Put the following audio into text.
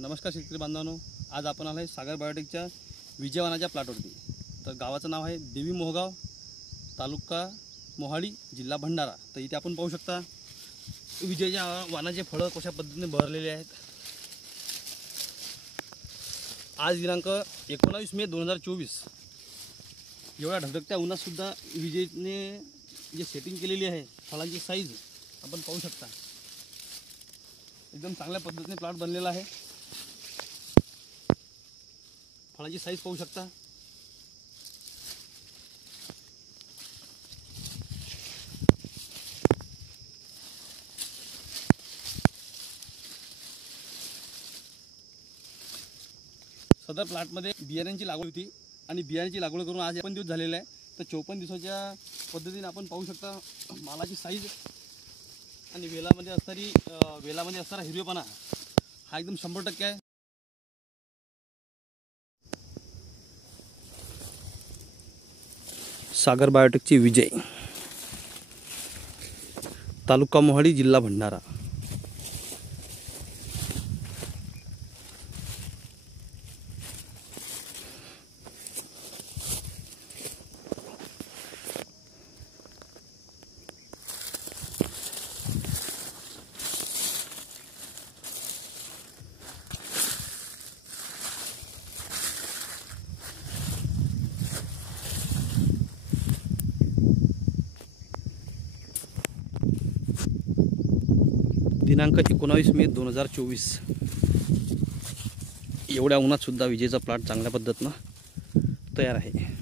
नमस्कार शेतकरी बांधवांनो, आज आपण आलो आहे सागर बायोटेकच्या विजयवानाच्या प्लॉटवरती। तर गावाचं नाव आहे देवी मोहगाव, तालुका मोहाडी, जिल्हा भंडारा। तर इथे आपण पाहू शकता विजयच्या वानाचे फळं कशा पद्धतीने बहरलेले आहेत। आज दिनांक 19 मे 2024 एवढ्या ढगढगत्या उन्हात सुद्धा विजयने जे सेटिंग केलेली आहे, फळांची साईज आपण पाहू शकता। एकदम चांगल्या पद्धतीने प्लॉट बनलेला आहे। फळांची साईज पाहू शकता। सदर प्लॉटमध्ये बियाण्यांची लागवड होती आणि बियाण्याची लागवड करून आज 54 दिवस झालेले आहे। तर 54 दिवसाच्या पद्धतीने आपण पाहू शकता मालाची साईज आणि वेलामध्ये असणारा हिरवेपणा हा एकदम 100% आहे। सागर बायोटेकची विजय, तालुका मोहाडी, जिल्हा भंडारा। दिनांक 19 मे 2024 एवढ्या उन्हात सुद्धा विजेचा प्लॉट चांगल्या पद्धतीने तयार आहे।